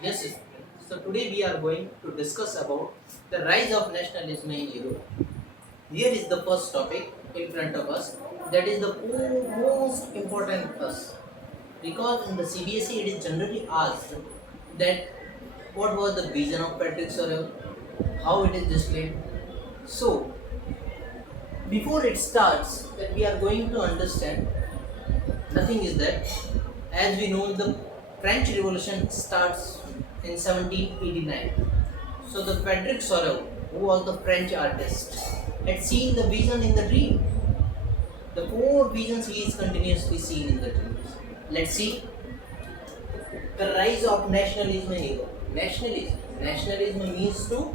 Yes, yes. So today we are going to discuss about the rise of nationalism in Europe. Here is the first topic in front of us. That is the most important us because in the CBSE it is generally asked that what was the vision of Patrick Sorrell, how it is displayed. So before it starts, that we are going to understand nothing is that as we know the French Revolution starts in 1789. So the Frederick Sorel, who was the French artist, had seen the vision in the dream. The four visions he is continuously seen in the dreams. Let's see the rise of nationalism in Europe. Nationalism means to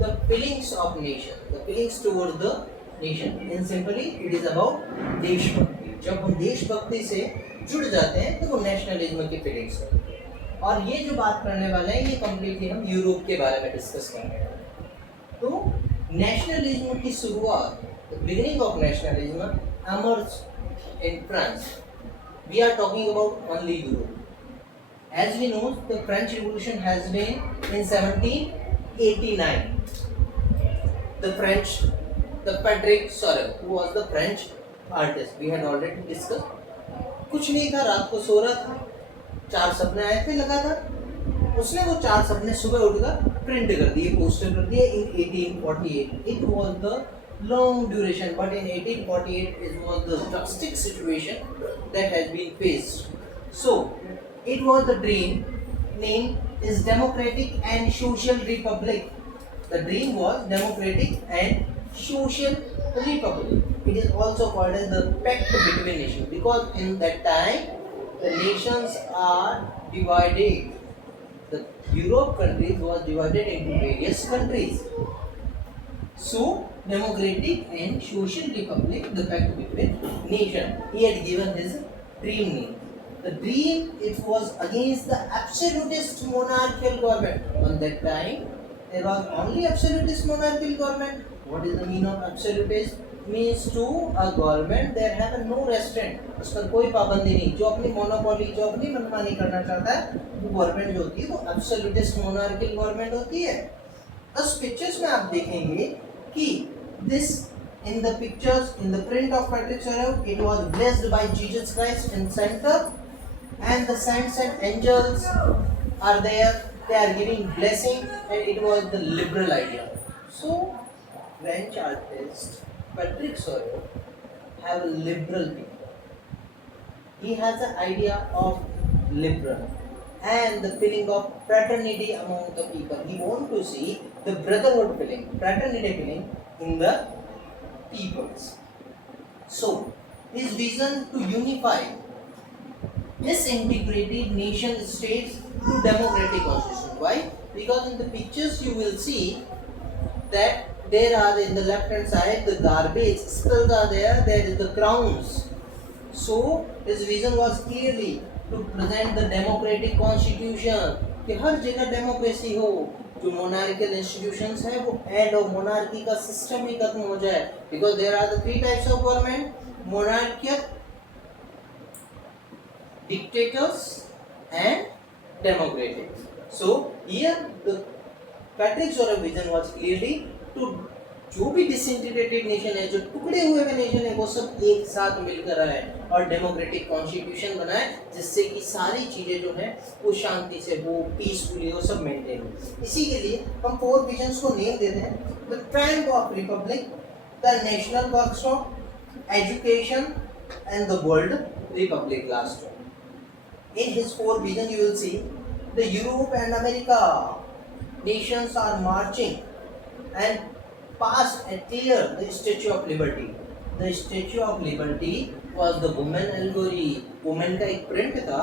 the feelings of nation, the feelings towards the nation. And simply it is about देशभक्ति. जब हम देशभक्ति से जुड़ जाते हैं तो वो नेशनलिज्म की फीलिंग्स होती है. और ये जो बात करने वाले हैं ये कम्प्लीटली हम यूरोप के बारे में डिस्कस कर रहे हैं. तो नेशनलिज्म की शुरुआत, the beginning of nationalism emerged in France. We are talking about only Europe. As we know, the French Revolution has been in 1789. The French, the Patrick Sorel, who was the French artist, we had already discussed. कुछ नहीं था, रात को सो रहा था, चार सपने आए थे लगातार. उसने वो चार सपने सुबह उठकर प्रिंट कर दिए, पोस्टर कर दिए in 1848. It was the long duration, but in 1848 it was the drastic situation that has been faced. So it was the dream. Name is Democratic and Social Republic. The dream was Democratic and Social Republic. It is also called as the pact between nations because in that time the nations are divided. The Europe countries was divided into various countries. So Democratic and Social Republic, the pact between nation. He had given his dream name. The dream it was against the absolutist monarchical government. On that time, there was only absolutist monarchical government. What is the meaning of absolutist? Means to a government there have no restraint. उस पर कोई पाबंदी नहीं. जो अपनी monopoly, जो अपनी मनमानी करना चाहता है, वो गवर्नमेंट जो होती है वो absolutist monarchical गवर्नमेंट होती है. उस पिक्चर्स में आप देखेंगे कि this in the pictures in the print of Patrick Sorel, it was blessed by Jesus Christ in center. And the saints and angels are there, they are giving blessing, and it was the liberal idea. So French artist Patrick Sorel have a liberal people. He has an idea of liberal and the feeling of fraternity among the people. He want to see the brotherhood feeling, fraternity feeling in the peoples. So his vision to unify disintegrated nation states to democratic constitution. Why? Because in the pictures you will see that there are in the left hand side the garbage spills are there, there is the crowns. So his vision was clearly to present the democratic constitution कि हर जगह democracy हो, जो monarchical institutions है वो end of monarchy का system ही खत्म हो जाए. Because there are the three types of government, monarchical, dictators and democratic. So here the Patrick Sorel vision was clearly to जो भी डिसइंटीग्रेटेड नेशन है, जो टुकड़े हुए हुए नेशन है, वो सब एक साथ मिलकर आए और डेमोक्रेटिक कॉन्स्टिट्यूशन बनाए जिससे कि सारी चीज़ें जो है वो शांति से हो, पीसफुली हो, सब मेंटेन हो. इसी के लिए हम फोर विजन्स को नेम देते हैं. The Triumph of Republic, the national workshop, education and the world Republic last one. In his four vision you will see the Europe and America nations are marching and passed and clear the Statue of Liberty. The Statue of Liberty was the woman allegory. Woman का एक print था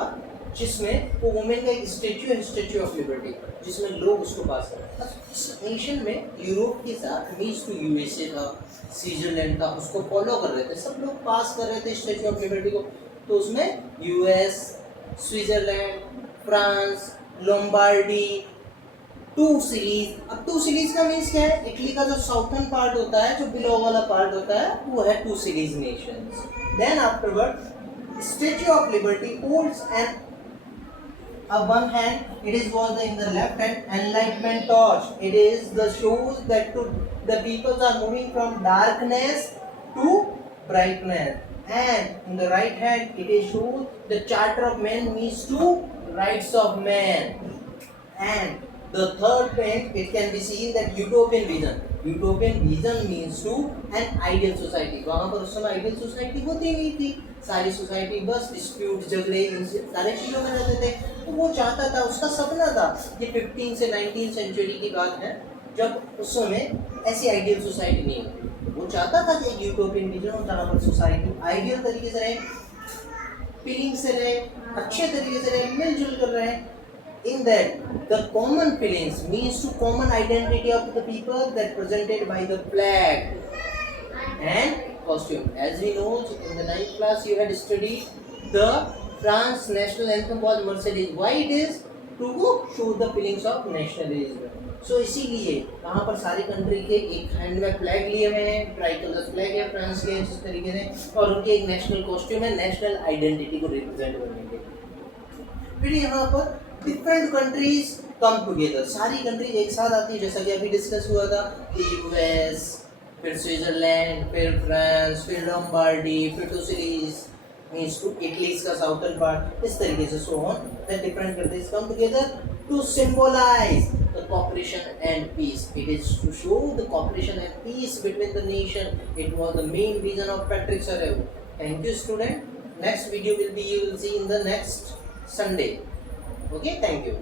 जिसमें वो woman का एक statue है, Statue of Liberty, जिसमें लोग उसको पास कर रहे हैं. इस नेशन में यूरोप के साथ मीन्स टू यूएसए था, स्विट्जरलैंड था, उसको फॉलो कर रहे थे, सब लोग पास कर रहे थे स्टैच्यू ऑफ लिबर्टी को. तो उसमें US, Switzerland, France, Lombardy, two Sicilies. अब टू सीरीज का मीन्स क्या है? इटली का जो साउथर्न पार्ट होता है, जो बिलो वाला पार्ट होता है, वो है two Sicilies nations. Then afterward statue of liberty holds an one hand, it is was in the left hand enlightenment torch. It is the shows that to the people are moving from darkness to brightness. And in the right hand, it is shows the charter of man means to rights of man. And the third point, it can be seen that utopian vision. Utopian vision means to an ideal society. वहाँ पर उस समय ideal society होती नहीं थी. सारी society बस dispute झगड़े इन सारे चीज़ों में रहते थे. तो वो चाहता था, उसका सपना था. ये 15 से 19 सेंचुरी की बात है, जब उस समय ऐसी आइडियल सोसाइटी नहीं होती. वो चाहता था कि एक यूटोपियन विजन हो जहाँ पर सोसाइटी आइडियल तरीके से रहे, फीलिंग से रहे, अच्छे तरीके से रहे, मिलजुल कर रहे. In that, the common feelings means to common identity of the people that presented by the flag and costume. As we know, in the 9th class you had studied the France national anthem was Mercedes. Why it is? To show the feelings of nationalism. So इसीलिए वहाँ पर सारी country के एक hand में flag लिए हुए हैं, ट्राई कलर्स फ्लैग है फ्रांस के जिस तरीके से, और उनके एक नेशनल कॉस्ट्यूम है नेशनल आइडेंटिटी को रिप्रेजेंट करने के. फिर यहाँ पर डिफरेंट कंट्रीज कम टुगेदर, सारी कंट्रीज एक साथ आती है, जैसा कि अभी डिस्कस हुआ था. यूएस, फिर स्विट्जरलैंड, फिर फ्रांस, फिर लॉम्बार्डी, फिर two Sicilies means to Italy का साउथर्न पार्ट, इस तरीके से so on that different countries come together to symbolize the cooperation and peace. It is to show the cooperation and peace between the nation. It was the main reason of Patrick Sarajevo. Thank you, student. Next video will be, you will see in the next Sunday. Okay, thank you.